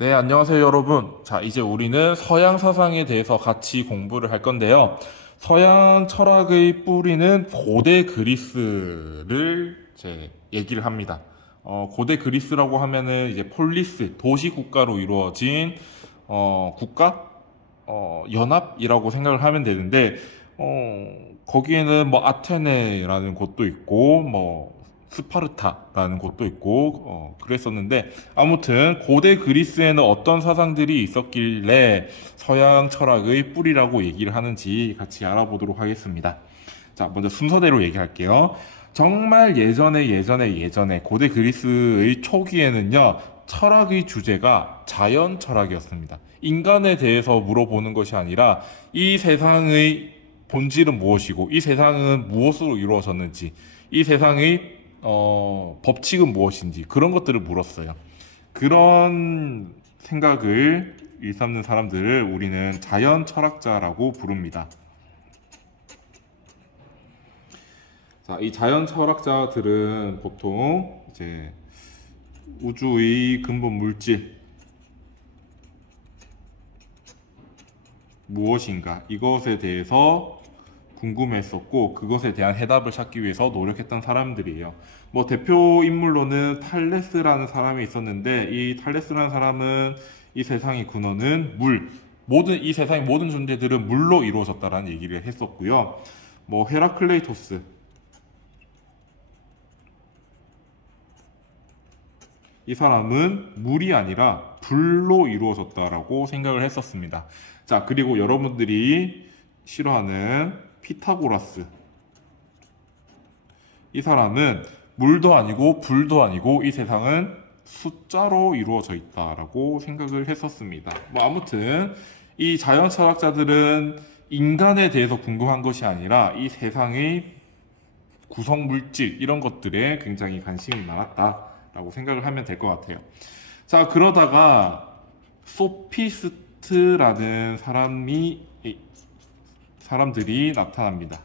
네, 안녕하세요, 여러분. 자, 이제 우리는 서양 사상에 대해서 같이 공부를 할 건데요. 서양 철학의 뿌리는 고대 그리스를 이제 얘기를 합니다. 고대 그리스라고 하면은 이제 폴리스, 도시 국가로 이루어진, 국가? 연합이라고 생각을 하면 되는데, 거기에는 뭐 아테네라는 곳도 있고, 뭐, 스파르타라는 곳도 있고 그랬었는데, 아무튼 고대 그리스에는 어떤 사상들이 있었길래 서양 철학의 뿌리라고 얘기를 하는지 같이 알아보도록 하겠습니다. 자, 먼저 순서대로 얘기할게요. 정말 예전에 고대 그리스의 초기에는요, 철학의 주제가 자연 철학이었습니다. 인간에 대해서 물어보는 것이 아니라 이 세상의 본질은 무엇이고 이 세상은 무엇으로 이루어졌는지, 이 세상의 법칙은 무엇인지, 그런 것들을 물었어요. 그런 생각을 일삼는 사람들을 우리는 자연 철학자라고 부릅니다. 자, 이 자연 철학자들은 보통 이제 우주의 근본 물질 무엇인가, 이것에 대해서 궁금했었고, 그것에 대한 해답을 찾기 위해서 노력했던 사람들이에요. 뭐 대표 인물로는 탈레스라는 사람이 있었는데, 이 탈레스라는 사람은 이 세상의 근원은 이 세상의 모든 존재들은 물로 이루어졌다라는 얘기를 했었고요. 뭐 헤라클레이토스, 이 사람은 물이 아니라 불로 이루어졌다라고 생각을 했었습니다. 자, 그리고 여러분들이 싫어하는 피타고라스, 이 사람은 물도 아니고 불도 아니고 이 세상은 숫자로 이루어져 있다라고 생각을 했었습니다. 뭐 아무튼 이 자연 철학자들은 인간에 대해서 궁금한 것이 아니라 이 세상의 구성 물질, 이런 것들에 굉장히 관심이 많았다라고 생각을 하면 될 것 같아요. 자, 그러다가 소피스트라는 사람들이 나타납니다.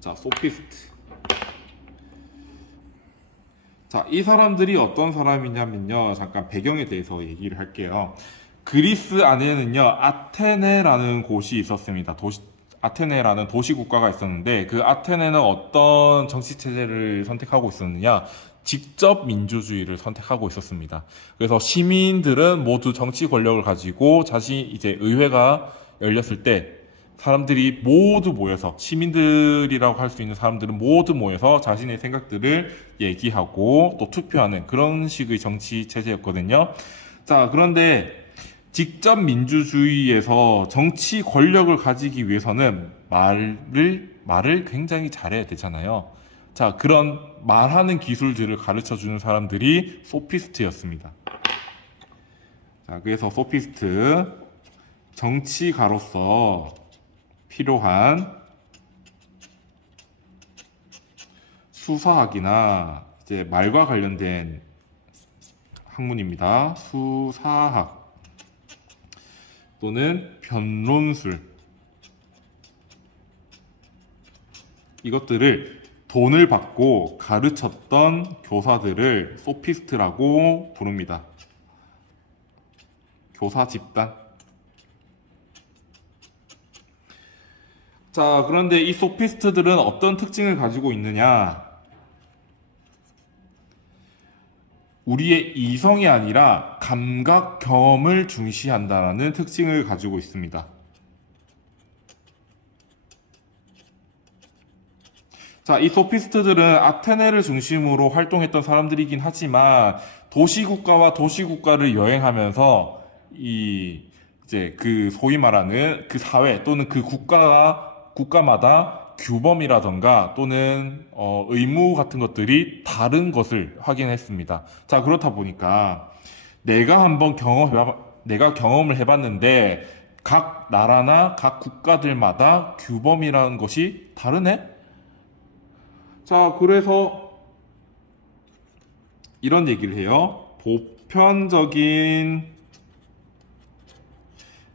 자, 소피스트. 자, 이 사람들이 어떤 사람이냐면요, 잠깐 배경에 대해서 얘기를 할게요. 그리스 안에는요, 아테네라는 곳이 있었습니다. 아테네라는 도시 국가가 있었는데, 그 아테네는 어떤 정치 체제를 선택하고 있었느냐? 직접 민주주의를 선택하고 있었습니다. 그래서 시민들은 모두 정치 권력을 가지고 이제 의회가 열렸을 때 사람들이 모두 모여서, 시민들이라고 할 수 있는 사람들은 모두 모여서 자신의 생각들을 얘기하고 또 투표하는 그런 식의 정치 체제였거든요. 자, 그런데 직접 민주주의에서 정치 권력을 가지기 위해서는 말을 굉장히 잘해야 되잖아요. 자, 그런 말하는 기술들을 가르쳐 주는 사람들이 소피스트였습니다. 자, 그래서 소피스트, 정치가로서 필요한 수사학이나 이제 말과 관련된 학문입니다. 수사학 또는 변론술, 이것들을 돈을 받고 가르쳤던 교사들을 소피스트라고 부릅니다. 교사 집단. 자, 그런데 이 소피스트들은 어떤 특징을 가지고 있느냐? 우리의 이성이 아니라 감각, 경험을 중시한다는 특징을 가지고 있습니다. 자, 이 소피스트들은 아테네를 중심으로 활동했던 사람들이긴 하지만 도시국가와 도시국가를 여행하면서 이제 그 소위 말하는 그 사회 또는 그 국가마다 규범이라던가 또는 의무 같은 것들이 다른 것을 확인했습니다. 자, 그렇다 보니까 내가 경험을 해봤는데 각 나라나 각 국가들마다 규범이라는 것이 다르네? 자, 그래서 이런 얘기를 해요. 보편적인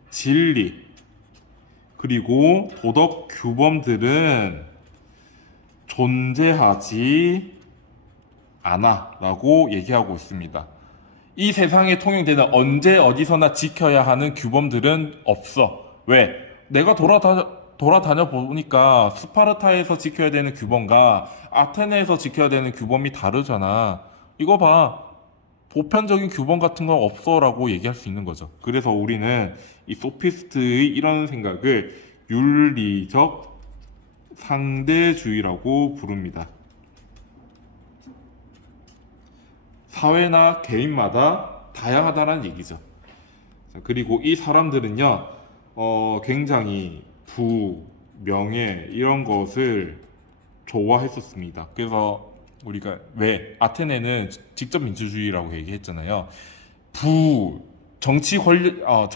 진리 그리고 도덕 규범들은 존재하지 않아 라고 얘기하고 있습니다. 이 세상에 통용되는 언제 어디서나 지켜야 하는 규범들은 없어. 왜? 내가 돌아다녀 보니까 스파르타에서 지켜야 되는 규범과 아테네에서 지켜야 되는 규범이 다르잖아. 이거 봐. 보편적인 규범 같은 건 없어라고 얘기할 수 있는 거죠. 그래서 우리는 이 소피스트의 이런 생각을 윤리적 상대주의라고 부릅니다. 사회나 개인마다 다양하다는 얘기죠. 그리고 이 사람들은요, 굉장히 부, 명예 이런 것을 좋아했었습니다. 그래서 우리가 왜 아테네는 직접 민주주의라고 얘기했잖아요. 정치 권력,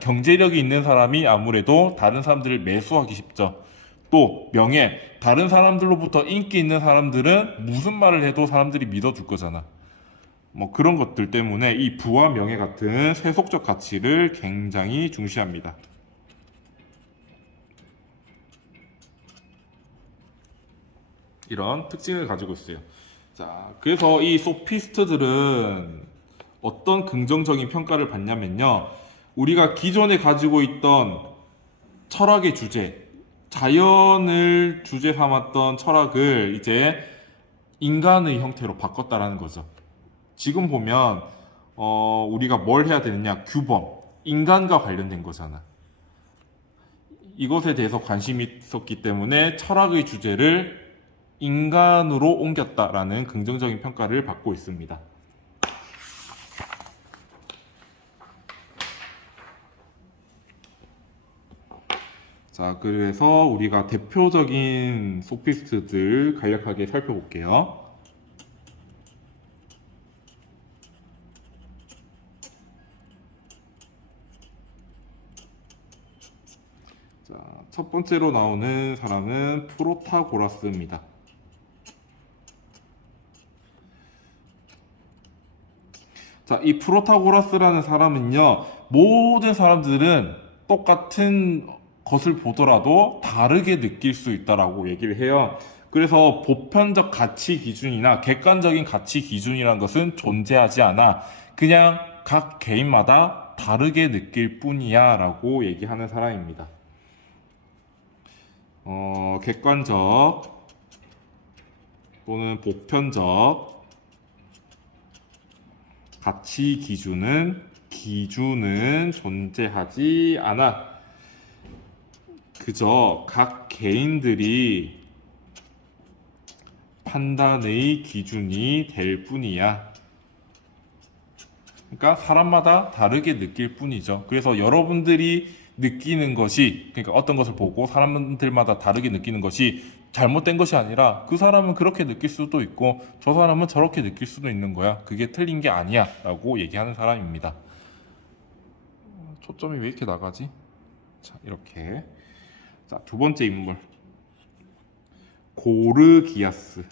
경제력이 있는 사람이 아무래도 다른 사람들을 매수하기 쉽죠. 또 명예, 다른 사람들로부터 인기 있는 사람들은 무슨 말을 해도 사람들이 믿어줄 거잖아. 뭐 그런 것들 때문에 이 부와 명예 같은 세속적 가치를 굉장히 중시합니다. 이런 특징을 가지고 있어요. 자, 그래서 이 소피스트들은 어떤 긍정적인 평가를 받냐면요. 우리가 기존에 가지고 있던 철학의 주제, 자연을 주제 삼았던 철학을 이제 인간의 형태로 바꿨다라는 거죠. 지금 보면 우리가 뭘 해야 되느냐? 규범, 인간과 관련된 거잖아. 이것에 대해서 관심이 있었기 때문에 철학의 주제를 인간으로 옮겼다라는 긍정적인 평가를 받고 있습니다. 자, 그래서 우리가 대표적인 소피스트들 간략하게 살펴볼게요. 자, 첫 번째로 나오는 사람은 프로타고라스입니다. 자, 이 프로타고라스라는 사람은요, 모든 사람들은 똑같은 것을 보더라도 다르게 느낄 수 있다라고 얘기를 해요. 그래서 보편적 가치 기준이나 객관적인 가치 기준이라는 것은 존재하지 않아. 그냥 각 개인마다 다르게 느낄 뿐이야 라고 얘기하는 사람입니다. 객관적 또는 보편적 가치 기준은 존재하지 않아. 그저 각 개인들이 판단의 기준이 될 뿐이야. 그러니까 사람마다 다르게 느낄 뿐이죠. 그래서 여러분들이 느끼는 것이, 그러니까 어떤 것을 보고 사람들마다 다르게 느끼는 것이 잘못된 것이 아니라 그 사람은 그렇게 느낄 수도 있고 저 사람은 저렇게 느낄 수도 있는 거야. 그게 틀린 게 아니야 라고 얘기하는 사람입니다. 초점이 왜 이렇게 나가지? 자, 이렇게. 자, 두 번째 인물. 고르기아스.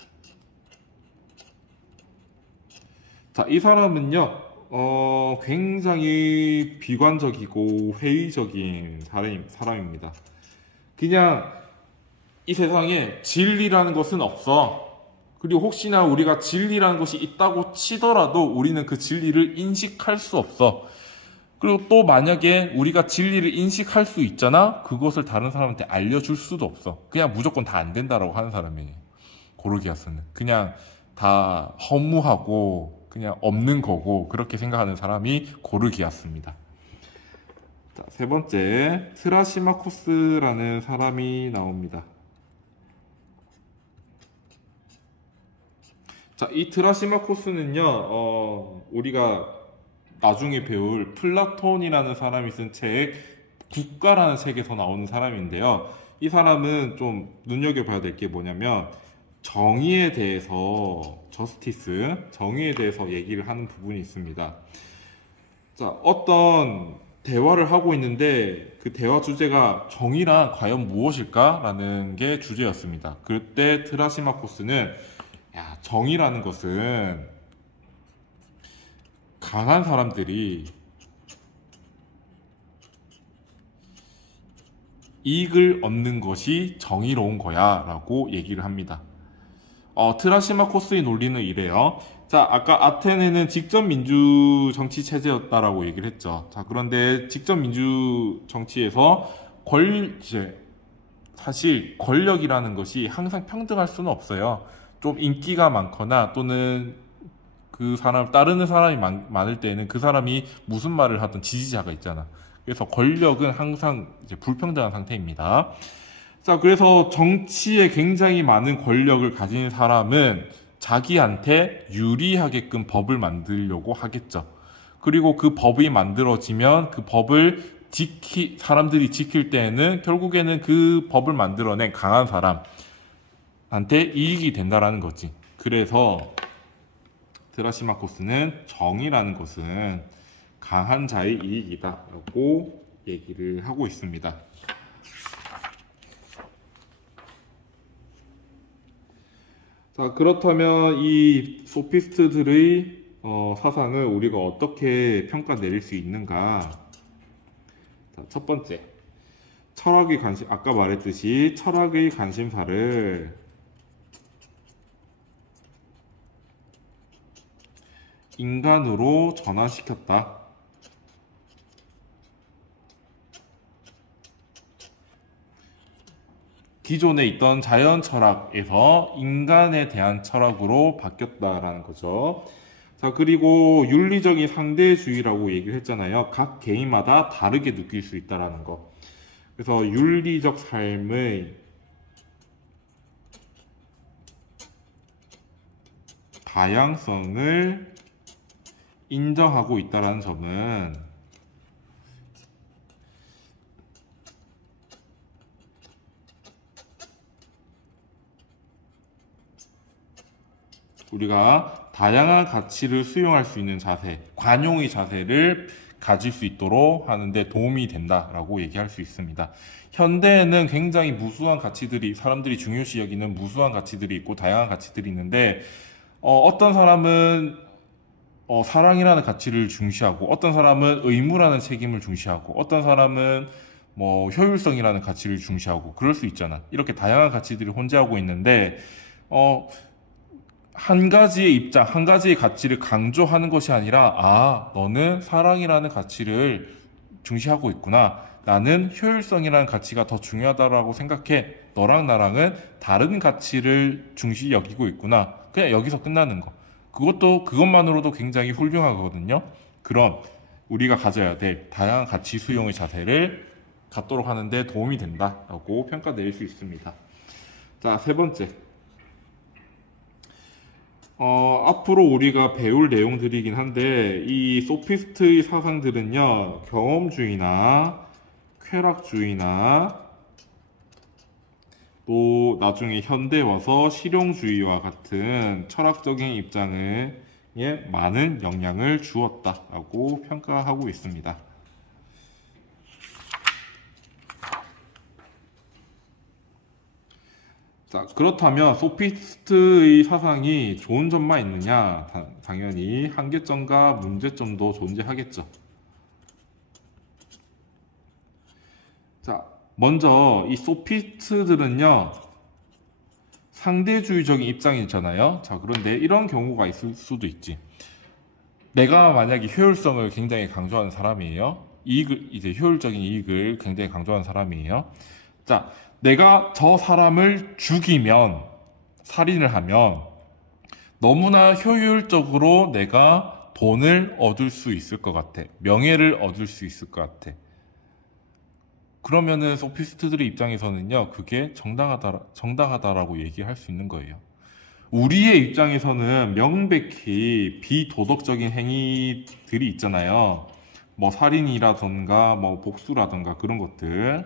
자, 이 사람은요, 굉장히 비관적이고 회의적인 사람입니다. 그냥 이 세상에 진리라는 것은 없어. 그리고 혹시나 우리가 진리라는 것이 있다고 치더라도 우리는 그 진리를 인식할 수 없어. 그리고 또 만약에 우리가 진리를 인식할 수 있잖아? 그것을 다른 사람한테 알려줄 수도 없어. 그냥 무조건 다 안 된다라고 하는 사람이에요. 고르기아스는. 그냥 다 허무하고 그냥 없는 거고 그렇게 생각하는 사람이 고르기아스입니다. 자, 세 번째, 트라시마코스라는 사람이 나옵니다. 자, 이 트라시마코스는요, 우리가 나중에 배울 플라톤이라는 사람이 쓴 책, 국가라는 책에서 나오는 사람인데요. 이 사람은 좀 눈여겨봐야 될 게 뭐냐면, 정의에 대해서, 정의에 대해서 얘기를 하는 부분이 있습니다. 자, 어떤 대화를 하고 있는데, 그 대화 주제가 정의란 과연 무엇일까? 라는 게 주제였습니다. 그때 트라시마코스는, 야, 정의라는 것은 강한 사람들이 이익을 얻는 것이 정의로운 거야 라고 얘기를 합니다. 트라시마코스의 논리는 이래요. 자, 아까 아테네는 직접 민주 정치 체제였다라고 얘기를 했죠. 자, 그런데 직접 민주 정치에서 사실 권력이라는 것이 항상 평등할 수는 없어요. 좀 인기가 많거나 또는 그 사람 따르는 사람이 많을 때는 그 사람이 무슨 말을 하든 지지자가 있잖아. 그래서 권력은 항상 이제 불평등한 상태입니다. 자, 그래서 정치에 굉장히 많은 권력을 가진 사람은 자기한테 유리하게끔 법을 만들려고 하겠죠. 그리고 그 법이 만들어지면 그 법을 사람들이 지킬 때에는 결국에는 그 법을 만들어낸 강한 사람한테 이익이 된다라는 거지. 그래서 트라시마코스는 정의라는 것은 강한 자의 이익이다 라고 얘기를 하고 있습니다. 자, 그렇다면 이 소피스트들의 사상을 우리가 어떻게 평가 내릴 수 있는가? 자, 첫 번째, 아까 말했듯이 철학의 관심사를 인간으로 전환시켰다. 기존에 있던 자연 철학에서 인간에 대한 철학으로 바뀌었다라는 거죠. 자, 그리고 윤리적인 상대주의라고 얘기를 했잖아요. 각 개인마다 다르게 느낄 수 있다라는 거. 그래서 윤리적 삶의 다양성을 인정하고 있다는 점은 우리가 다양한 가치를 수용할 수 있는 자세, 관용의 자세를 가질 수 있도록 하는데 도움이 된다라고 얘기할 수 있습니다. 현대에는 굉장히 무수한 가치들이, 사람들이 중요시 여기는 무수한 가치들이 있고 다양한 가치들이 있는데 어떤 사람은 사랑이라는 가치를 중시하고, 어떤 사람은 의무라는 책임을 중시하고, 어떤 사람은 효율성이라는 가치를 중시하고, 그럴 수 있잖아. 이렇게 다양한 가치들이 혼재하고 있는데 한 가지의 입장, 한 가지의 가치를 강조하는 것이 아니라, 너는 사랑이라는 가치를 중시하고 있구나. 나는 효율성이라는 가치가 더 중요하다라고 생각해. 너랑 나랑은 다른 가치를 중시 여기고 있구나. 그냥 여기서 끝나는 거. 그것만으로도 굉장히 훌륭하거든요. 그럼 우리가 가져야 될 다양한 가치 수용의 자세를 갖도록 하는데 도움이 된다라고 평가 내릴 수 있습니다. 자, 세 번째. 앞으로 우리가 배울 내용들이긴 한데, 이 소피스트의 사상들은요, 경험주의나 쾌락주의나 또 나중에 현대 와서 실용주의와 같은 철학적인 입장에 많은 영향을 주었다라고 평가하고 있습니다. 자, 그렇다면 소피스트의 사상이 좋은 점만 있느냐? 당연히 한계점과 문제점도 존재하겠죠. 자, 먼저 이 소피스트들은요, 상대주의적인 입장이 있잖아요. 자, 그런데 이런 경우가 있을 수도 있지. 내가 만약에 효율성을 굉장히 강조하는 사람이에요. 이제 효율적인 이익을 굉장히 강조하는 사람이에요. 자, 내가 저 사람을 죽이면, 살인을 하면 너무나 효율적으로 내가 돈을 얻을 수 있을 것 같아. 명예를 얻을 수 있을 것 같아. 그러면은 소피스트들의 입장에서는요, 그게 정당하다라고 얘기할 수 있는 거예요. 우리의 입장에서는 명백히 비도덕적인 행위들이 있잖아요. 살인이라던가 복수라던가 그런 것들.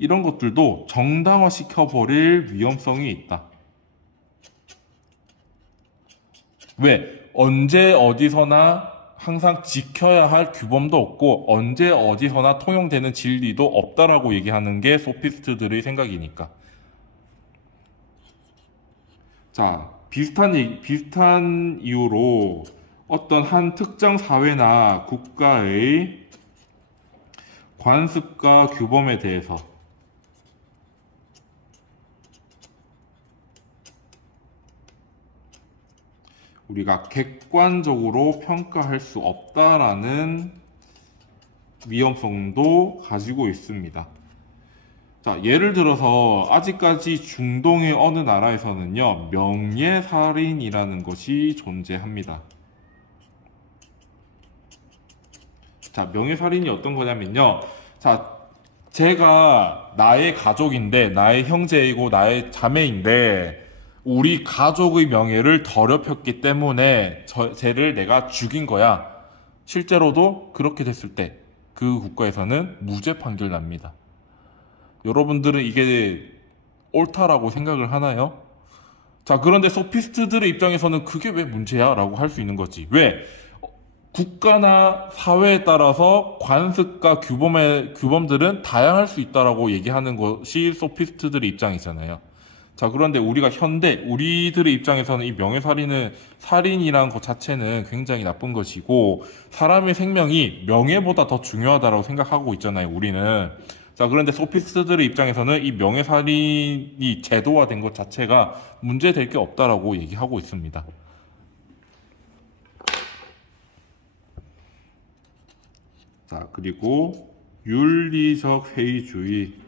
이런 것들도 정당화시켜버릴 위험성이 있다. 왜? 언제 어디서나 항상 지켜야 할 규범도 없고 언제 어디서나 통용되는 진리도 없다라고 얘기하는 게 소피스트들의 생각이니까. 자, 비슷한 이유로 어떤 한 특정 사회나 국가의 관습과 규범에 대해서 우리가 객관적으로 평가할 수 없다라는 위험성도 가지고 있습니다. 자, 예를 들어서 아직까지 중동의 어느 나라에서는요, 명예살인이라는 것이 존재합니다. 자, 명예살인이 어떤 거냐면요. 자, 제가 나의 가족인데, 나의 형제이고 나의 자매인데, 우리 가족의 명예를 더럽혔기 때문에 쟤를 내가 죽인 거야. 실제로도 그렇게 됐을 때 그 국가에서는 무죄 판결 납니다. 여러분들은 이게 옳다라고 생각을 하나요? 자, 그런데 소피스트들의 입장에서는 그게 왜 문제야? 라고 할 수 있는 거지. 왜? 국가나 사회에 따라서 관습과 규범들은 다양할 수 있다라고 얘기하는 것이 소피스트들의 입장이잖아요. 자, 그런데 우리가 우리들의 입장에서는 이 명예살인은, 살인이라는 것 자체는 굉장히 나쁜 것이고, 사람의 생명이 명예보다 더 중요하다고 생각하고 있잖아요, 우리는. 자, 그런데 소피스트들의 입장에서는 이 명예살인이 제도화된 것 자체가 문제될 게 없다라고 얘기하고 있습니다. 자, 그리고 윤리적 회의주의.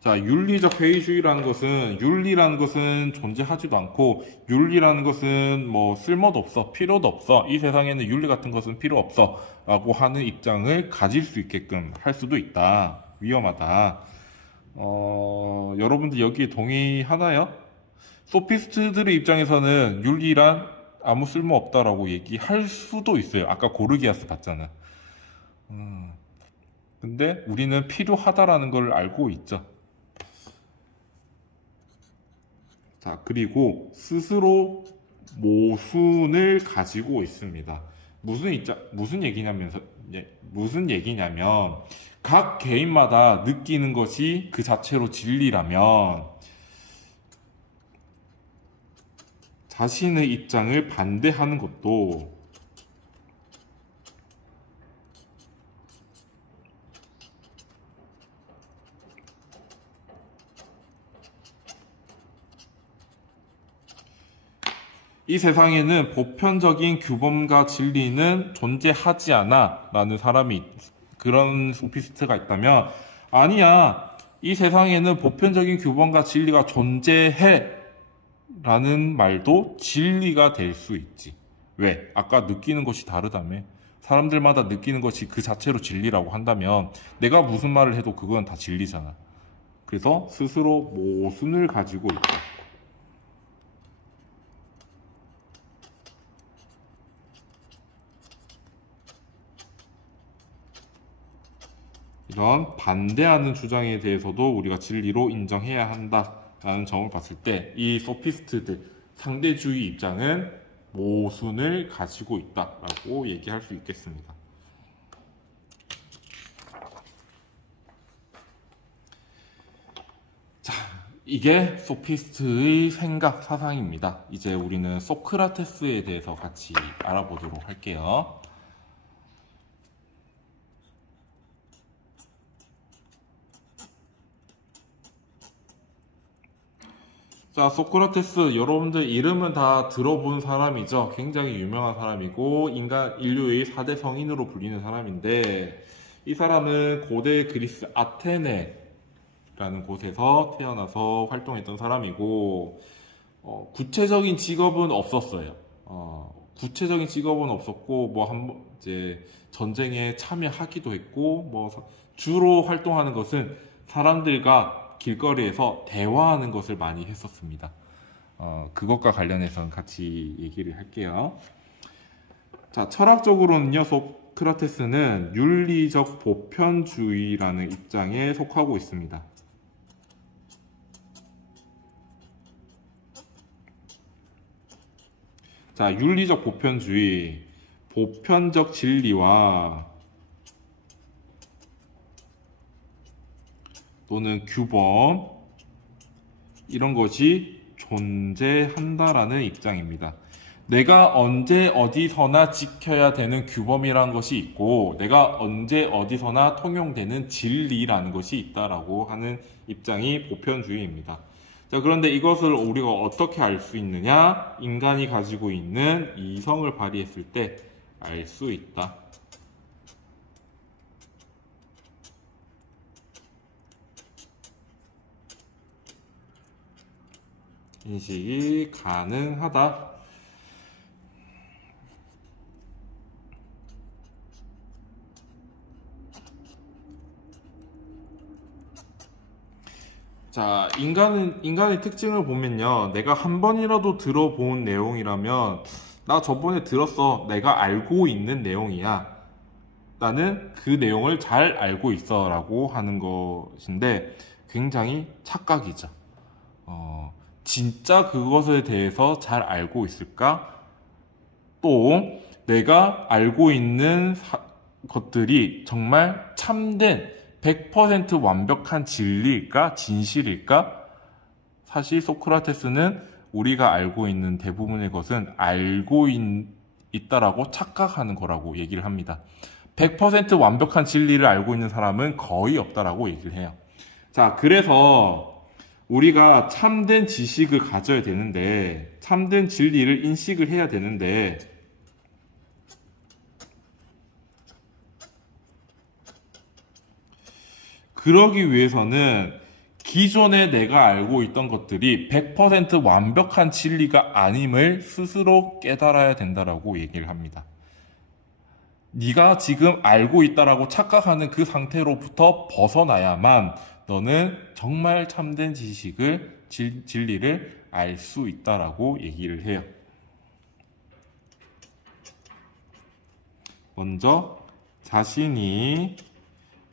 자, 윤리적 회의주의라는 것은, 윤리라는 것은 존재하지도 않고, 윤리라는 것은 뭐 쓸모도 없어, 필요도 없어, 이 세상에는 윤리 같은 것은 필요 없어 라고 하는 입장을 가질 수 있게끔 할 수도 있다. 위험하다. 여러분들 여기에 동의하나요? 소피스트들의 입장에서는 윤리란 아무 쓸모 없다라고 얘기할 수도 있어요. 아까 고르기아스 봤잖아. 근데 우리는 필요하다라는 걸 알고 있죠. 자, 그리고 스스로 모순을 가지고 있습니다. 무슨 얘기냐면, 각 개인마다 느끼는 것이 그 자체로 진리라면, 자신의 입장을 반대하는 것도 이 세상에는 보편적인 규범과 진리는 존재하지 않아 라는 그런 소피스트가 있다면, 아니야, 이 세상에는 보편적인 규범과 진리가 존재해 라는 말도 진리가 될 수 있지. 왜? 아까 느끼는 것이 다르다며. 사람들마다 느끼는 것이 그 자체로 진리라고 한다면 내가 무슨 말을 해도 그건 다 진리잖아. 그래서 스스로 모순을 가지고 있다. 이런 반대하는 주장에 대해서도 우리가 진리로 인정해야 한다라는 점을 봤을 때, 이 소피스트들, 상대주의 입장은 모순을 가지고 있다라고 얘기할 수 있겠습니다. 자, 이게 소피스트의 생각, 사상입니다. 이제 우리는 소크라테스에 대해서 같이 알아보도록 할게요. 자, 소크라테스, 여러분들 이름은 다 들어본 사람이죠. 굉장히 유명한 사람이고 인류의 4대 성인으로 불리는 사람인데, 이 사람은 고대 그리스 아테네라는 곳에서 태어나서 활동했던 사람이고, 구체적인 직업은 없었어요. 구체적인 직업은 없었고, 이제 전쟁에 참여하기도 했고, 주로 활동하는 것은 사람들과 길거리에서 대화하는 것을 많이 했었습니다. 그것과 관련해서 같이 얘기를 할게요. 자, 철학적으로는요, 소크라테스는 윤리적 보편주의라는 입장에 속하고 있습니다. 자, 윤리적 보편주의, 보편적 진리와 또는 규범, 이런 것이 존재한다라는 입장입니다. 내가 언제 어디서나 지켜야 되는 규범이라는 것이 있고 내가 언제 어디서나 통용되는 진리라는 것이 있다라고 하는 입장이 보편주의입니다. 자, 그런데 이것을 우리가 어떻게 알 수 있느냐? 인간이 가지고 있는 이성을 발휘했을 때 알 수 있다. 인식이 가능하다. 자, 인간의 특징을 보면요. 내가 한 번이라도 들어본 내용이라면, 나 저번에 들었어. 내가 알고 있는 내용이야. 나는 그 내용을 잘 알고 있어. 라고 하는 것인데, 굉장히 착각이죠. 진짜 그것에 대해서 잘 알고 있을까? 또, 내가 알고 있는 것들이 정말 참된 100% 완벽한 진리일까? 진실일까? 사실 소크라테스는 우리가 알고 있는 대부분의 것은 알고 있다라고 착각하는 거라고 얘기를 합니다. 100% 완벽한 진리를 알고 있는 사람은 거의 없다라고 얘기를 해요. 자, 그래서 우리가 참된 지식을 가져야 되는데, 참된 진리를 인식을 해야 되는데, 그러기 위해서는 기존에 내가 알고 있던 것들이 100% 완벽한 진리가 아님을 스스로 깨달아야 된다라고 얘기를 합니다. 네가 지금 알고 있다라고 착각하는 그 상태로부터 벗어나야만 너는 정말 참된 지식을, 진리를 알 수 있다라고 얘기를 해요. 먼저 자신이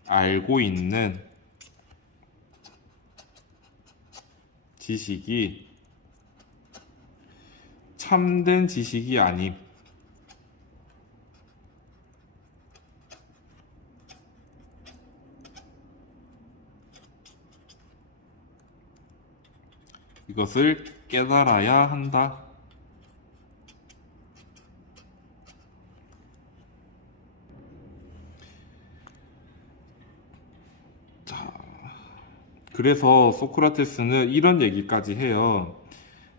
알고 있는 지식이 참된 지식이 아님, 이것을 깨달아야 한다. 그래서 소크라테스는 이런 얘기까지 해요.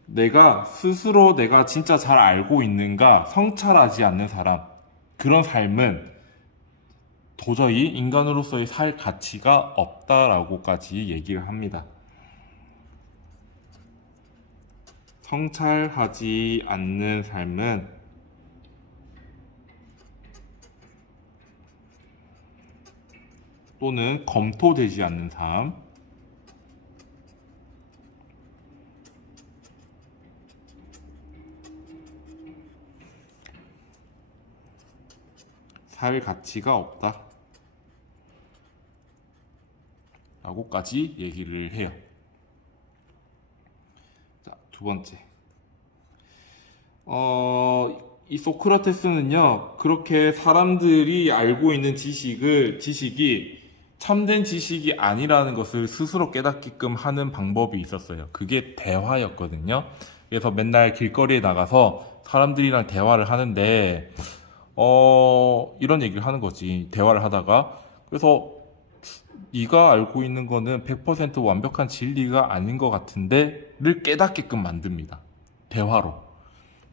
내가 스스로 내가 진짜 잘 알고 있는가 성찰하지 않는 사람, 그런 삶은 도저히 인간으로서의 살 가치가 없다라고까지 얘기를 합니다. 성찰하지 않는 삶은 또는 검토되지 않는 삶, 살 가치가 없다 라고까지 얘기를 해요. 자, 두 번째, 이 소크라테스는요, 그렇게 사람들이 알고 있는 지식이 참된 지식이 아니라는 것을 스스로 깨닫게끔 하는 방법이 있었어요. 그게 대화였거든요. 그래서 맨날 길거리에 나가서 사람들이랑 대화를 하는데 이런 얘기를 하는 거지. 대화를 하다가, 그래서 네가 알고 있는 거는 100% 완벽한 진리가 아닌 것 같은데를 깨닫게끔 만듭니다. 대화로.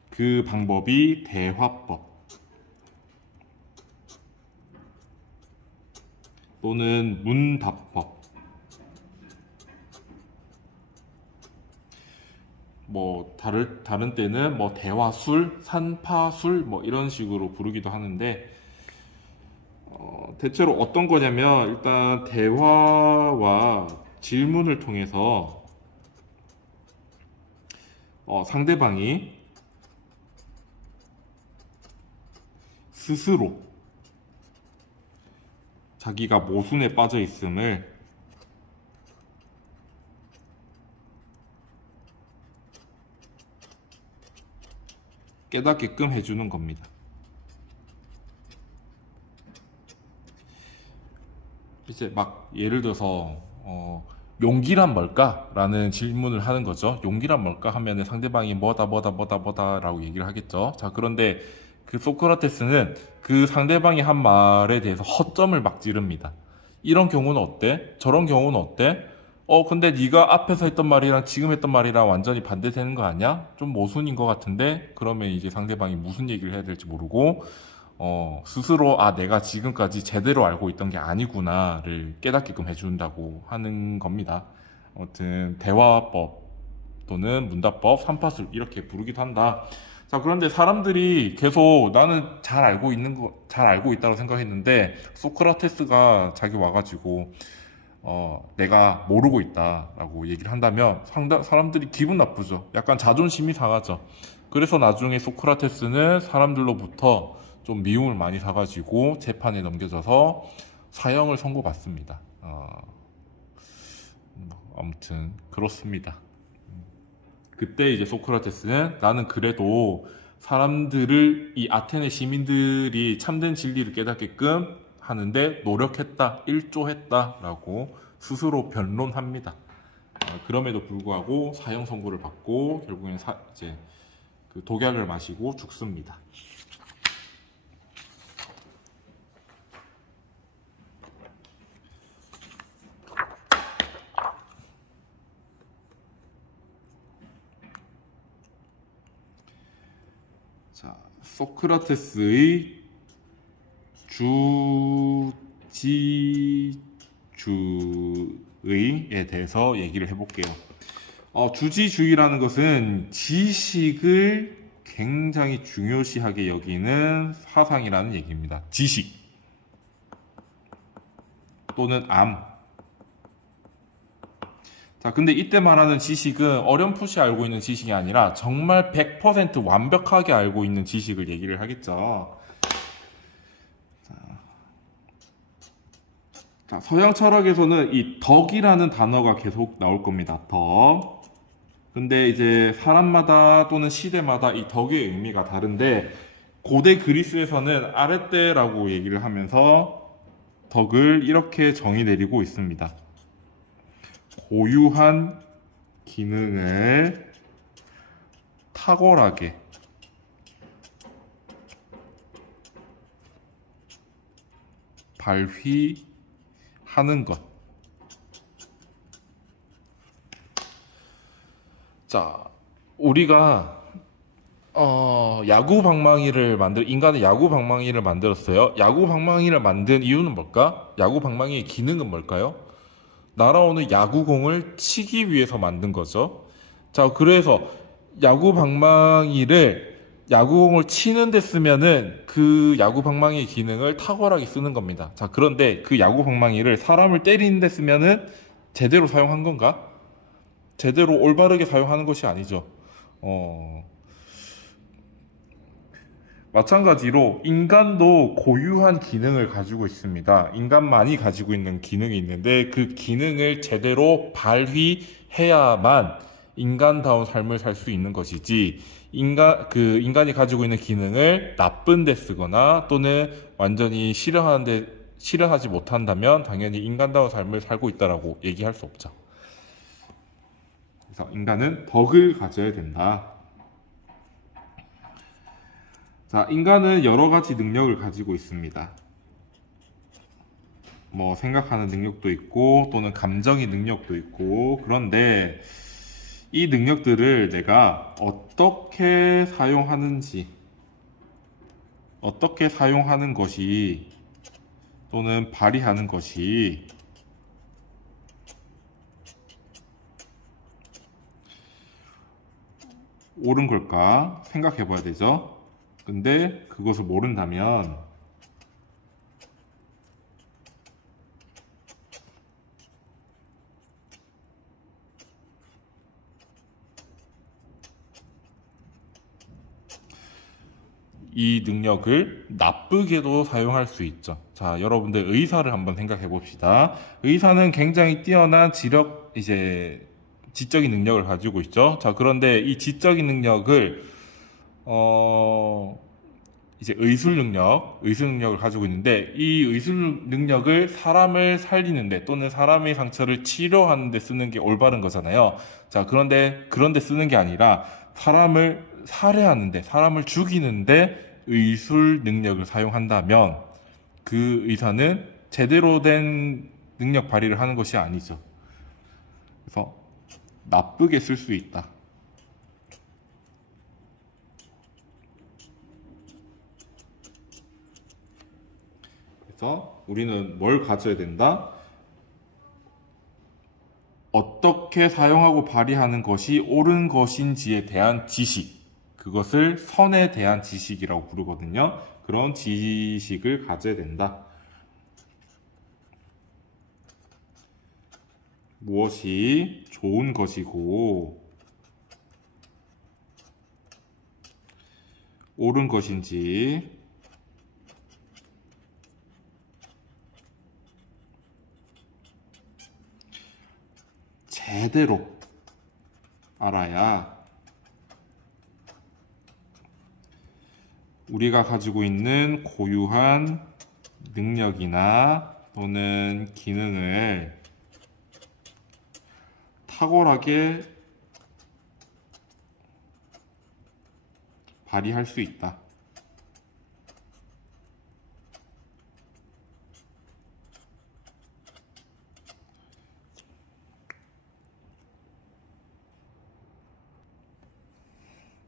그 방법이 대화법 또는 문답법, 뭐 다른 때는 뭐 대화술, 산파술 뭐 이런 식으로 부르기도 하는데, 대체로 어떤 거냐면, 일단 대화와 질문을 통해서 상대방이 스스로 자기가 모순에 빠져 있음을 깨닫게끔 해주는 겁니다. 이제 막 예를 들어서 용기란 뭘까? 라는 질문을 하는 거죠. 용기란 뭘까? 하면은 상대방이 뭐다 라고 얘기를 하겠죠. 자, 그런데 그 소크라테스는 그 상대방이 한 말에 대해서 허점을 막 찌릅니다. 이런 경우는 어때? 저런 경우는 어때? 근데 네가 앞에서 했던 말이랑 지금 했던 말이랑 완전히 반대되는 거 아니야? 좀 모순인 것 같은데? 그러면 이제 상대방이 무슨 얘기를 해야 될지 모르고 스스로 내가 지금까지 제대로 알고 있던 게 아니구나를 깨닫게끔 해준다고 하는 겁니다. 아무튼 대화법 또는 문답법, 삼파술 이렇게 부르기도 한다. 자, 그런데 사람들이 계속 나는 잘 알고 있다고 생각했는데 소크라테스가 자기 와가지고 내가 모르고 있다라고 얘기를 한다면 사람들이 기분 나쁘죠. 약간 자존심이 상하죠. 그래서 나중에 소크라테스는 사람들로부터 좀 미움을 많이 사가지고 재판에 넘겨져서 사형을 선고받습니다. 아무튼 그렇습니다. 그때 이제 소크라테스는 나는 그래도 이 아테네 시민들이 참된 진리를 깨닫게끔 하는데 노력했다, 일조했다라고 스스로 변론합니다. 그럼에도 불구하고 사형 선고를 받고 결국엔 이제 그 독약을 마시고 죽습니다. 자, 소크라테스의 주지주의에 대해서 얘기를 해볼게요. 주지주의라는 것은 지식을 굉장히 중요시하게 여기는 사상이라는 얘기입니다. 지식 또는 암. 자, 근데 이때 말하는 지식은 어렴풋이 알고 있는 지식이 아니라 정말 100% 완벽하게 알고 있는 지식을 얘기를 하겠죠. 자, 서양 철학에서는 이 덕이라는 단어가 계속 나올 겁니다. 덕. 근데 이제 사람마다 또는 시대마다 이 덕의 의미가 다른데 고대 그리스에서는 아레테라고 얘기를 하면서 덕을 이렇게 정의 내리고 있습니다. 고유한 기능을 탁월하게 발휘하는 것. 자, 우리가 인간의 야구 방망이를 만들었어요. 야구 방망이를 만든 이유는 뭘까? 야구 방망이의 기능은 뭘까요? 날아오는 야구공을 치기 위해서 만든 거죠. 자, 그래서 야구공을 치는 데 쓰면은 그 야구 방망이의 기능을 탁월하게 쓰는 겁니다. 자, 그런데 그 야구 방망이를 사람을 때리는 데 쓰면은 제대로 사용한 건가? 제대로 올바르게 사용하는 것이 아니죠. 마찬가지로 인간도 고유한 기능을 가지고 있습니다. 인간만이 가지고 있는 기능이 있는데 그 기능을 제대로 발휘해야만 인간다운 삶을 살 수 있는 것이지 인간이 가지고 있는 기능을 나쁜 데 쓰거나 또는 완전히 실현하지 못한다면 당연히 인간다운 삶을 살고 있다라고 얘기할 수 없죠. 그래서 인간은 덕을 가져야 된다. 자, 인간은 여러 가지 능력을 가지고 있습니다. 생각하는 능력도 있고 또는 감정의 능력도 있고, 그런데 이 능력들을 내가 어떻게 사용하는지, 어떻게 사용하는 것이 또는 발휘하는 것이 옳은 걸까 생각해 봐야 되죠. 근데 그것을 모른다면 이 능력을 나쁘게도 사용할 수 있죠. 자, 여러분들 의사를 한번 생각해 봅시다. 의사는 굉장히 뛰어난 지적인 능력을 가지고 있죠. 자, 그런데 이 지적인 능력을 이제 의술 능력을 가지고 있는데 이 의술 능력을 사람을 살리는데 또는 사람의 상처를 치료하는 데 쓰는 게 올바른 거잖아요. 자, 그런데 쓰는 게 아니라 사람을 살해하는데, 사람을 죽이는데 의술 능력을 사용한다면 그 의사는 제대로 된 능력 발휘를 하는 것이 아니죠. 그래서 나쁘게 쓸 수 있다. 그래서 우리는 뭘 가져야 된다? 어떻게 사용하고 발휘하는 것이 옳은 것인지에 대한 지식, 그것을 선에 대한 지식이라고 부르거든요. 그런 지식을 가져야 된다. 무엇이 좋은 것이고 옳은 것인지 제대로 알아야 우리가 가지고 있는 고유한 능력이나 또는 기능을 탁월하게 발휘할 수 있다.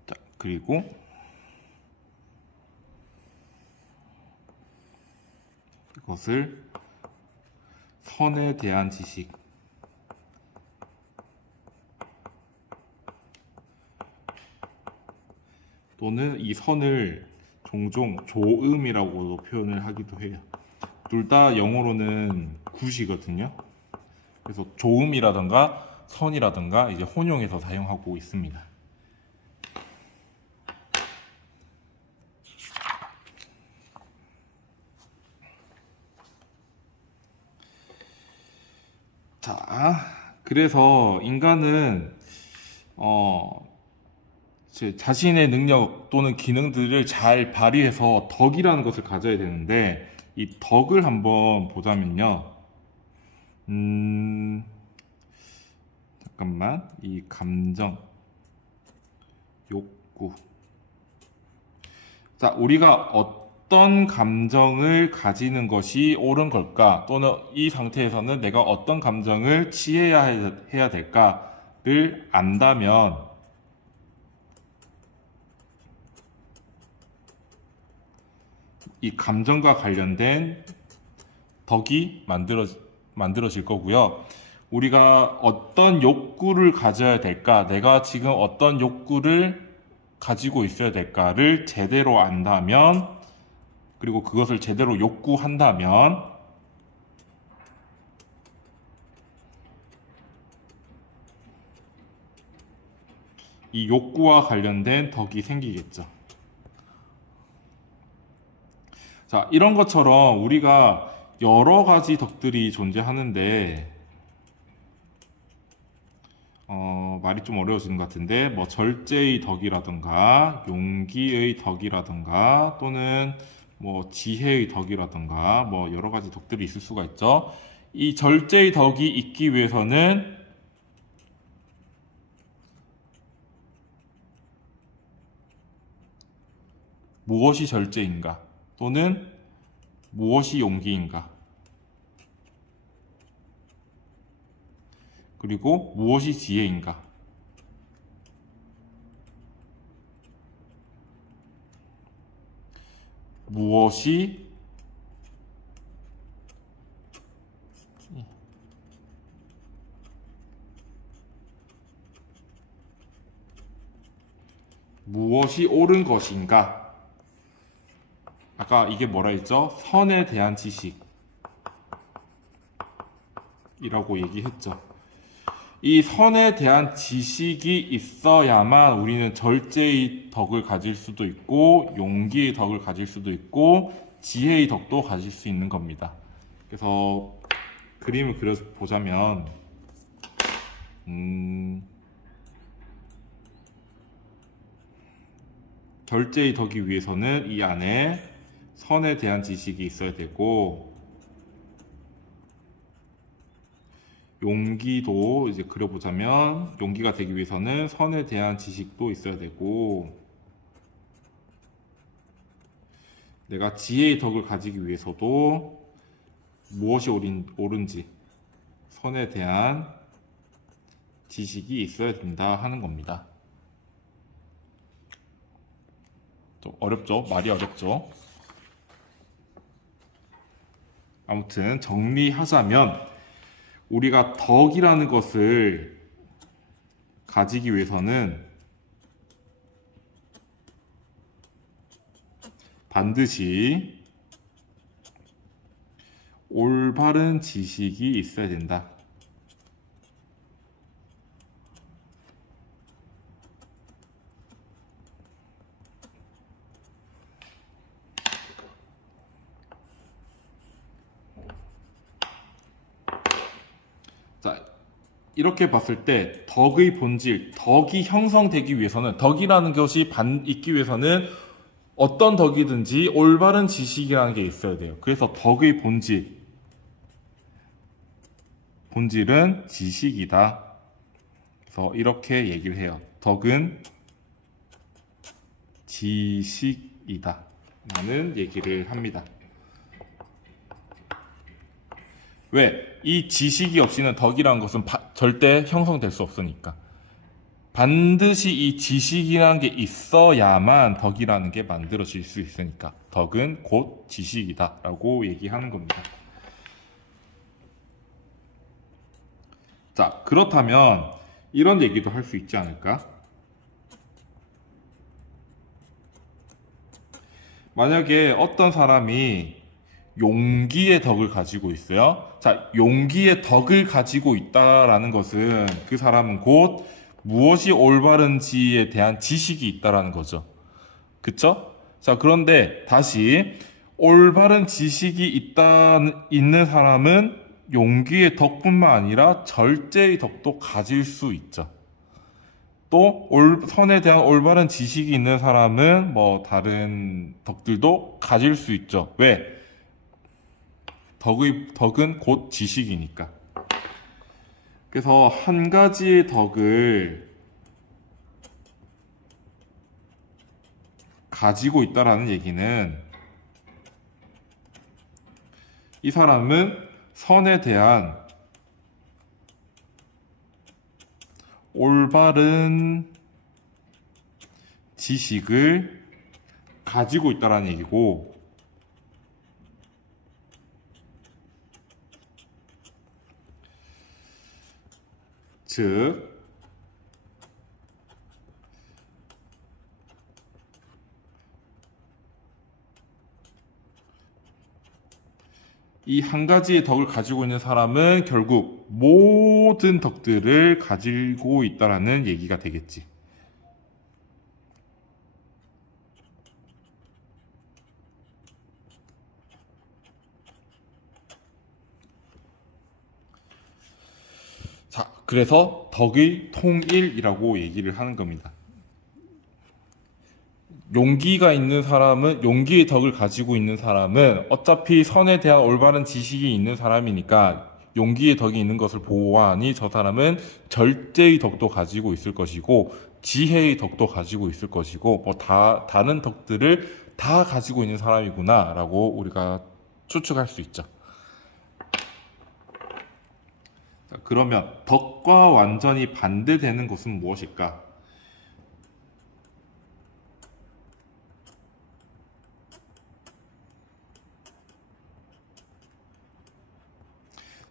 자, 그리고 이것을 선에 대한 지식, 또는 이 선을 종종 조음이라고도 표현을 하기도 해요. 둘 다 영어로는 굿이거든요. 그래서 조음이라든가 선이라든가 이제 혼용해서 사용하고 있습니다. 자, 그래서 인간은 자신의 능력 또는 기능들을 잘 발휘해서 덕이라는 것을 가져야 되는데 이 덕을 한번 보자면요. 잠깐만, 이 감정, 욕구. 자, 우리가 어떤 감정을 가지는 것이 옳은 걸까? 또는 이 상태에서는 내가 어떤 감정을 취해야 될까를 안다면 이 감정과 관련된 덕이 만들어질 거고요. 우리가 어떤 욕구를 가져야 될까, 내가 지금 어떤 욕구를 가지고 있어야 될까를 제대로 안다면, 그리고 그것을 제대로 욕구한다면 이 욕구와 관련된 덕이 생기겠죠. 자, 이런 것처럼 우리가 여러 가지 덕들이 존재하는데 말이 좀 어려워지는 것 같은데 뭐 절제의 덕이라든가 용기의 덕이라든가 또는 뭐 지혜의 덕이라든가 뭐 여러 가지 덕들이 있을 수가 있죠. 이 절제의 덕이 있기 위해서는 무엇이 절제인가 또는 무엇이 용기인가, 그리고 무엇이 지혜인가, 무엇이 옳은 것인가. 아까 이게 뭐라 했죠? 선에 대한 지식이라고 얘기했죠. 이 선에 대한 지식이 있어야만 우리는 절제의 덕을 가질 수도 있고 용기의 덕을 가질 수도 있고 지혜의 덕도 가질 수 있는 겁니다. 그래서 그림을 그려서 보자면 절제의 덕이 위해서는 이 안에 선에 대한 지식이 있어야 되고, 용기도 이제 그려보자면 용기가 되기 위해서는 선에 대한 지식도 있어야 되고, 내가 지혜의 덕을 가지기 위해서도 무엇이 옳은지 선에 대한 지식이 있어야 된다 하는 겁니다. 좀 어렵죠? 말이 어렵죠? 아무튼 정리하자면 우리가 덕이라는 것을 가지기 위해서는 반드시 올바른 지식이 있어야 된다. 자, 이렇게 봤을 때 덕의 본질, 덕이 형성되기 위해서는, 덕이라는 것이 있기 위해서는 어떤 덕이든지 올바른 지식이라는 게 있어야 돼요. 그래서 덕의 본질은 지식이다. 그래서 이렇게 얘기를 해요. 덕은 지식이다 라는 얘기를 합니다. 왜? 이 지식이 없이는 덕이라는 것은 절대 형성될 수 없으니까. 반드시 이 지식이라는 게 있어야만 덕이라는 게 만들어질 수 있으니까. 덕은 곧 지식이다 라고 얘기하는 겁니다. 자, 그렇다면 이런 얘기도 할 수 있지 않을까? 만약에 어떤 사람이 용기의 덕을 가지고 있어요. 자, 용기의 덕을 가지고 있다라는 것은 그 사람은 곧 무엇이 올바른지에 대한 지식이 있다라는 거죠. 그쵸? 자, 그런데 다시 올바른 지식이 있는 사람은 용기의 덕뿐만 아니라 절제의 덕도 가질 수 있죠. 또 선에 대한 올바른 지식이 있는 사람은 뭐 다른 덕들도 가질 수 있죠. 왜? 덕은 곧 지식이니까. 그래서 한 가지의 덕을 가지고 있다라는 얘기는 이 사람은 선에 대한 올바른 지식을 가지고 있다라는 얘기고, 즉 이 한 가지의 덕을 가지고 있는 사람은 결국 모든 덕들을 가지고 있다라는 얘기가 되겠지. 자, 그래서 덕의 통일이라고 얘기를 하는 겁니다. 용기가 있는 사람은, 용기의 덕을 가지고 있는 사람은 어차피 선에 대한 올바른 지식이 있는 사람이니까 용기의 덕이 있는 것을 보아하니 저 사람은 절제의 덕도 가지고 있을 것이고 지혜의 덕도 가지고 있을 것이고 뭐 다른 덕들을 다 가지고 있는 사람이구나 라고 우리가 추측할 수 있죠. 자, 그러면 덕과 완전히 반대되는 것은 무엇일까?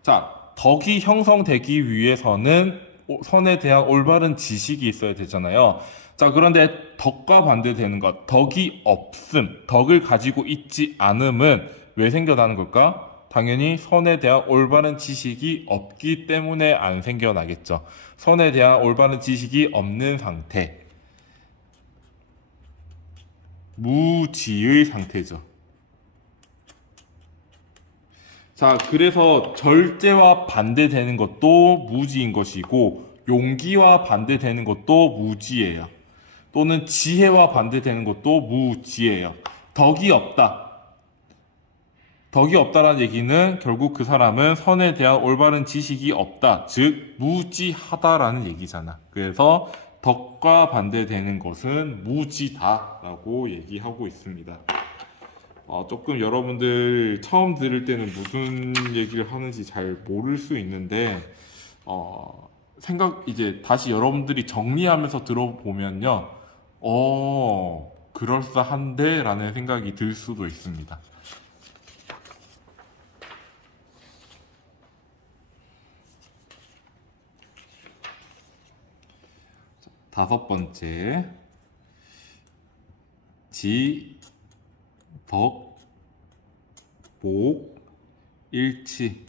자, 덕이 형성되기 위해서는 선에 대한 올바른 지식이 있어야 되잖아요. 자, 그런데 덕과 반대되는 것, 덕이 없음, 덕을 가지고 있지 않음은 왜 생겨나는 걸까? 당연히 선에 대한 올바른 지식이 없기 때문에 안 생겨나겠죠. 선에 대한 올바른 지식이 없는 상태, 무지의 상태죠. 자, 그래서 절제와 반대되는 것도 무지인 것이고 용기와 반대되는 것도 무지예요. 또는 지혜와 반대되는 것도 무지예요. 덕이 없다. 덕이 없다라는 얘기는 결국 그 사람은 선에 대한 올바른 지식이 없다. 즉 무지하다라는 얘기잖아. 그래서 덕과 반대되는 것은 무지다라고 얘기하고 있습니다. 조금 여러분들 처음 들을 때는 무슨 얘기를 하는지 잘 모를 수 있는데 이제 다시 여러분들이 정리하면서 들어보면요, 그럴싸한데 라는 생각이 들 수도 있습니다. 다섯 번째, 지, 덕, 복, 일치.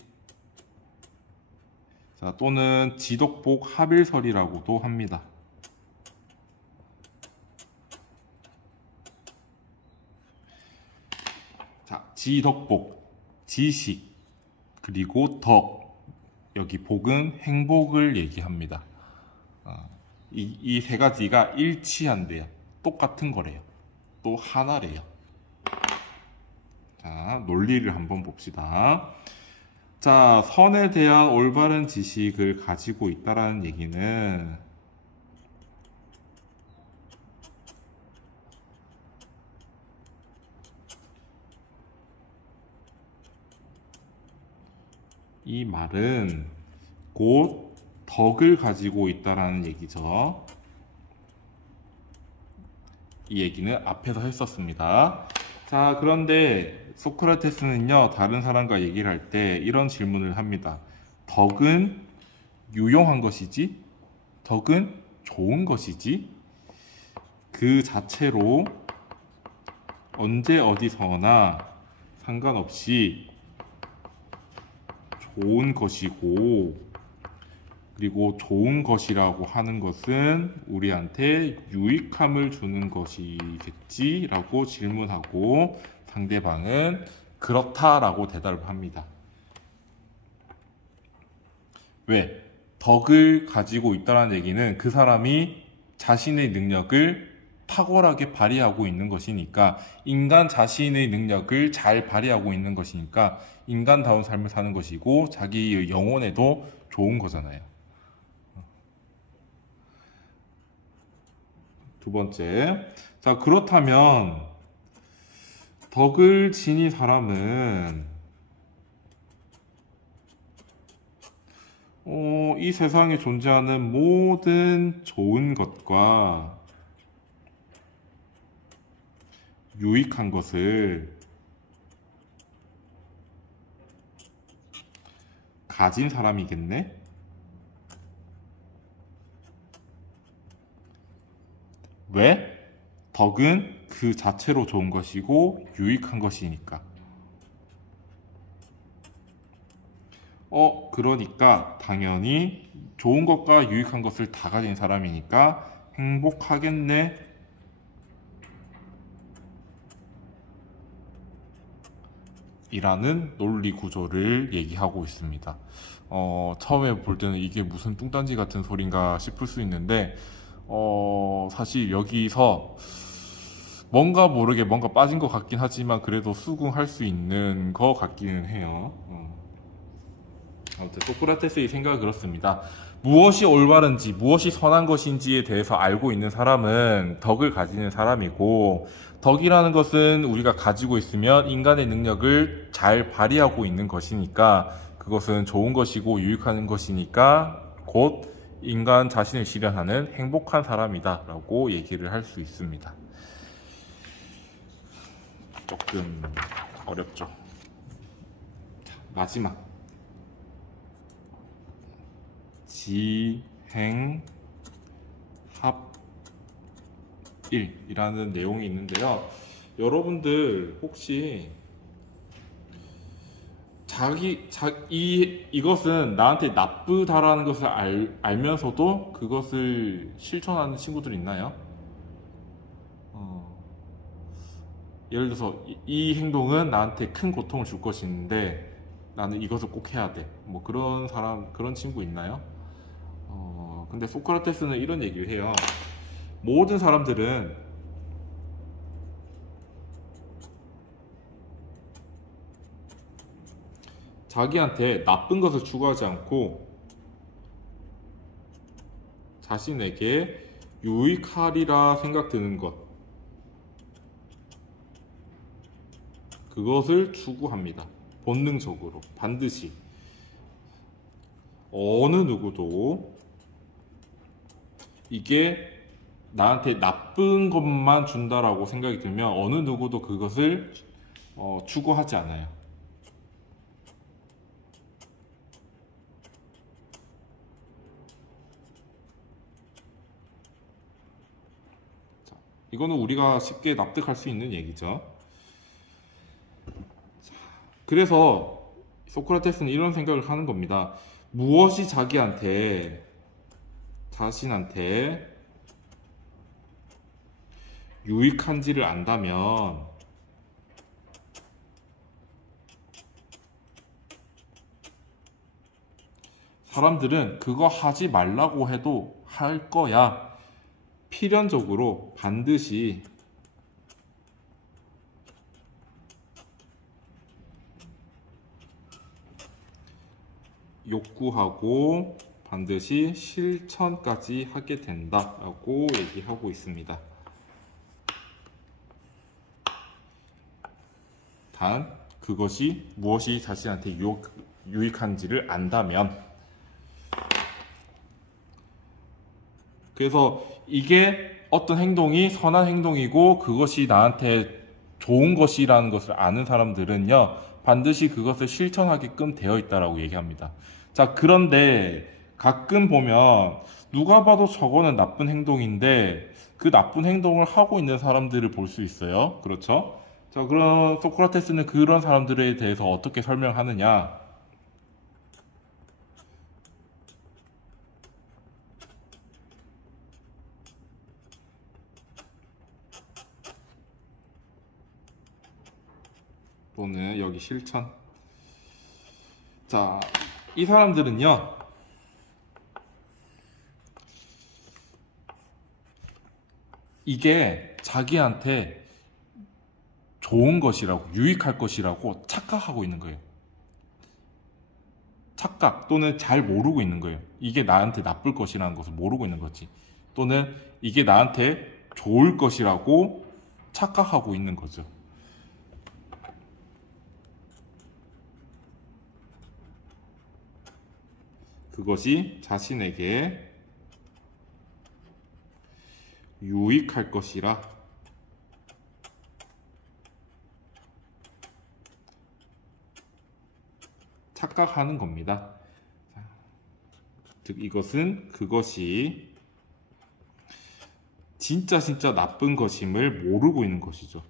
자, 또는 지덕복 합일설이라고도 합니다. 자, 지덕복, 지식, 그리고 덕. 여기 복은 행복을 얘기합니다. 이 세 가지가 일치한대요. 똑같은 거래요. 또 하나래요. 자, 논리를 한번 봅시다. 자, 선에 대한 올바른 지식을 가지고 있다라는 얘기는 이 말은 곧 덕을 가지고 있다라는 얘기죠. 이 얘기는 앞에서 했었습니다. 자, 그런데 소크라테스는요, 다른 사람과 얘기를 할 때 이런 질문을 합니다. 덕은 유용한 것이지? 덕은 좋은 것이지? 그 자체로 언제 어디서나 상관없이 좋은 것이고, 그리고 좋은 것이라고 하는 것은 우리한테 유익함을 주는 것이겠지라고 질문하고 상대방은 그렇다라고 대답을 합니다. 왜? 덕을 가지고 있다는 얘기는 그 사람이 자신의 능력을 탁월하게 발휘하고 있는 것이니까, 인간 자신의 능력을 잘 발휘하고 있는 것이니까 인간다운 삶을 사는 것이고 자기의 영혼에도 좋은 거잖아요. 두 번째, 자, 그렇다면 덕을 지닌 사람은 이 세상에 존재하는 모든 좋은 것과 유익한 것을 가진 사람이겠네? 왜? 덕은 그 자체로 좋은 것이고 유익한 것이니까. 그러니까 당연히 좋은 것과 유익한 것을 다 가진 사람이니까 행복하겠네? 이라는 논리 구조를 얘기하고 있습니다. 처음에 볼 때는 이게 무슨 뚱딴지 같은 소린가 싶을 수 있는데, 사실 여기서 뭔가 모르게 뭔가 빠진 것 같긴 하지만 그래도 수긍할 수 있는 것 같기는 해요. 아무튼 소크라테스의 생각은 그렇습니다. 무엇이 올바른지 무엇이 선한 것인지에 대해서 알고 있는 사람은 덕을 가지는 사람이고, 덕이라는 것은 우리가 가지고 있으면 인간의 능력을 잘 발휘하고 있는 것이니까 그것은 좋은 것이고 유익한 것이니까 곧 인간 자신을 실현하는 행복한 사람이다 라고 얘기를 할 수 있습니다. 조금 어렵죠. 자, 마지막 지행합일이라는 내용이 있는데요. 여러분들 혹시 이것은 나한테 나쁘다라는 것을 알면서도 그것을 실천하는 친구들 있나요? 예를 들어서 이 행동은 나한테 큰 고통을 줄 것인데 나는 이것을 꼭 해야 돼. 뭐 그런 사람, 그런 친구 있나요? 근데 소크라테스는 이런 얘기를 해요. 모든 사람들은 자기한테 나쁜 것을 추구하지 않고 자신에게 유익하리라 생각드는 것, 그것을 추구합니다. 본능적으로 반드시. 어느 누구도 이게 나한테 나쁜 것만 준다라고 생각이 들면 어느 누구도 그것을 추구하지 않아요. 자, 이거는 우리가 쉽게 납득할 수 있는 얘기죠. 자, 그래서 소크라테스는 이런 생각을 하는 겁니다. 무엇이 자신한테 유익한지를 안다면 사람들은 그거 하지 말라고 해도 할 거야. 필연적으로 반드시 욕구하고 반드시 실천까지 하게 된다라고 얘기하고 있습니다. 단 그것이 무엇이 자신한테 유익한지를 안다면. 그래서 이게 어떤 행동이 선한 행동이고 그것이 나한테 좋은 것이라는 것을 아는 사람들은요, 반드시 그것을 실천하게끔 되어 있다라고 얘기합니다. 자, 그런데 가끔 보면 누가 봐도 저거는 나쁜 행동인데 그 나쁜 행동을 하고 있는 사람들을 볼 수 있어요. 그렇죠? 자, 그럼 소크라테스는 그런 사람들에 대해서 어떻게 설명하느냐? 또는 여기 실천. 자, 이 사람들은요, 이게 자기한테 좋은 것이라고, 유익할 것이라고 착각하고 있는 거예요. 착각 또는 잘 모르고 있는 거예요. 이게 나한테 나쁠 것이라는 것을 모르고 있는 거지. 또는 이게 나한테 좋을 것이라고 착각하고 있는 거죠. 그것이 자신에게 유익할 것이라 착각하는 겁니다. 즉 이것은 그것이 진짜 나쁜 것임을 모르고 있는 것이죠.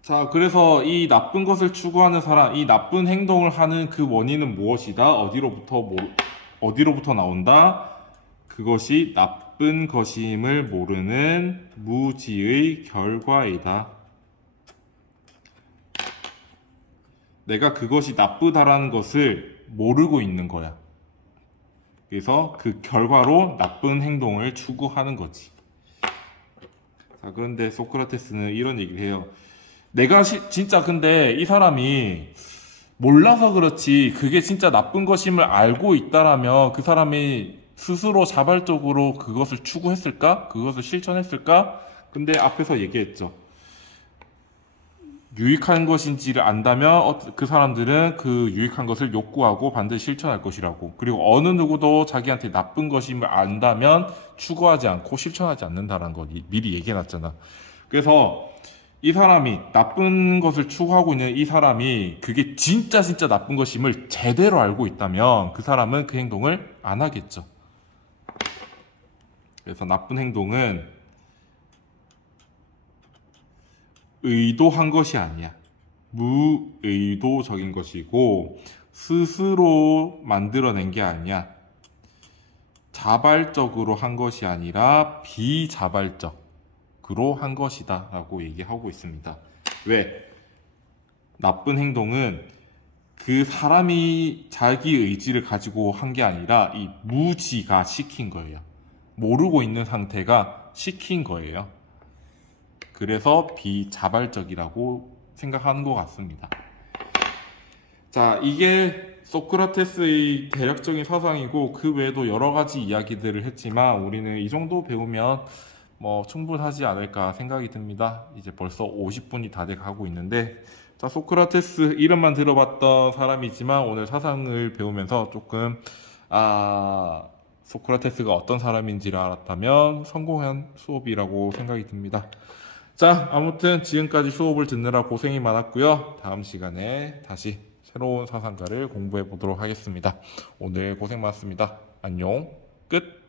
자, 그래서 이 나쁜 것을 추구하는 사람, 이 나쁜 행동을 하는 그 원인은 무엇이다? 어디로부터 나온다? 그것이 나쁜 것임을 모르는 무지의 결과이다. 내가 그것이 나쁘다라는 것을 모르고 있는 거야. 그래서 그 결과로 나쁜 행동을 추구하는 거지. 자, 그런데 소크라테스는 이런 얘기를 해요. 내가 진짜 근데 이 사람이 몰라서 그렇지 그게 진짜 나쁜 것임을 알고 있다라면 그 사람이 스스로 자발적으로 그것을 추구했을까? 그것을 실천했을까? 근데 앞에서 얘기했죠. 유익한 것인지를 안다면 그 사람들은 그 유익한 것을 욕구하고 반드시 실천할 것이라고. 그리고 어느 누구도 자기한테 나쁜 것임을 안다면 추구하지 않고 실천하지 않는다는 거 미리 얘기해놨잖아. 그래서 이 사람이 나쁜 것을 추구하고 있는 이 사람이 그게 진짜 나쁜 것임을 제대로 알고 있다면 그 사람은 그 행동을 안 하겠죠. 그래서 나쁜 행동은 의도한 것이 아니야. 무의도적인 것이고 스스로 만들어낸 게 아니야. 자발적으로 한 것이 아니라 비자발적으로 한 것이다 라고 얘기하고 있습니다. 왜? 나쁜 행동은 그 사람이 자기 의지를 가지고 한 게 아니라 이 무지가 시킨 거예요. 모르고 있는 상태가 시킨 거예요. 그래서 비자발적이라고 생각하는 것 같습니다. 자, 이게 소크라테스의 대략적인 사상이고 그 외에도 여러 가지 이야기들을 했지만 우리는 이 정도 배우면 뭐 충분하지 않을까 생각이 듭니다. 이제 벌써 50분이 다 돼 가고 있는데, 자, 소크라테스 이름만 들어봤던 사람이지만 오늘 사상을 배우면서 조금 소크라테스가 어떤 사람인지를 알았다면 성공한 수업이라고 생각이 듭니다. 자, 아무튼 지금까지 수업을 듣느라 고생이 많았고요. 다음 시간에 다시 새로운 사상가를 공부해 보도록 하겠습니다. 오늘 고생 많았습니다. 안녕. 끝.